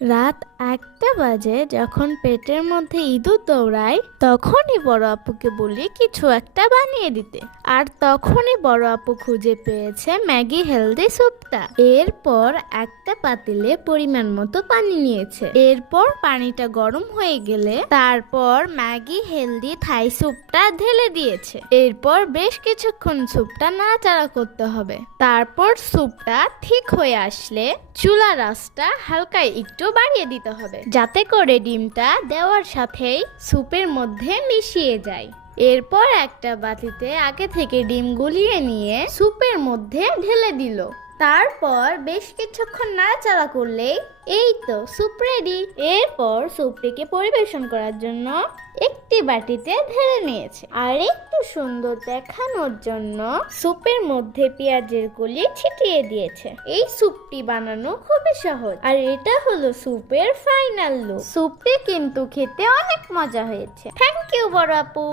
রাত 1টা বাজে, যখন পেটের মধ্যে ইঁদুর দৌড়ায় তখনই বড় আপুকে বলি কিছু একটা বানিয়ে দিতে। আর তখনই বড় আপু খুঁজে পেয়েছে ম্যাগি হেলদি স্যুপটা। এরপর একটা পাতিলে পরিমাণ মতো পানি নিয়েছে। এরপর পানিটা গরম হয়ে গেলে তারপর ম্যাগি হেলদি থাই স্যুপটা ঢেলে দিয়েছে। এরপর বেশ কিছুক্ষণ স্যুপটা নাড়াচাড়া করতে হবে। তারপর স্যুপটা ঠিক হয়ে আসলে চুলার আঁচটা হালকা একটু বাড়িয়ে দিতে হবে, যাতে করে ডিমটা দেওয়ার সাথেই স্যুপের মধ্যে মিশিয়ে যায়। এরপর একটা বাটিতে আগে থেকে ডিম গুলিয়ে নিয়ে স্যুপের মধ্যে ঢেলে দিল। তারপর বেশ কিছুক্ষণ নাড়াচাড়া করলেই এই তো স্যুপ রেডি। এরপর স্যুপটিকে পরিবেশন করার জন্য একটি বাটিতে ঢেলে নিয়েছে। আর একটু সুন্দর দেখানোর জন্য স্যুপের মধ্যে পেঁয়াজের কলি ছিটিয়ে দিয়েছে। এই স্যুপটি বানানো খুবই সহজ। আর এটা হলো স্যুপের ফাইনাল লুক। স্যুপটি কিন্তু খেতে অনেক মজা হয়েছে। থ্যাংক ইউ বড় আপু।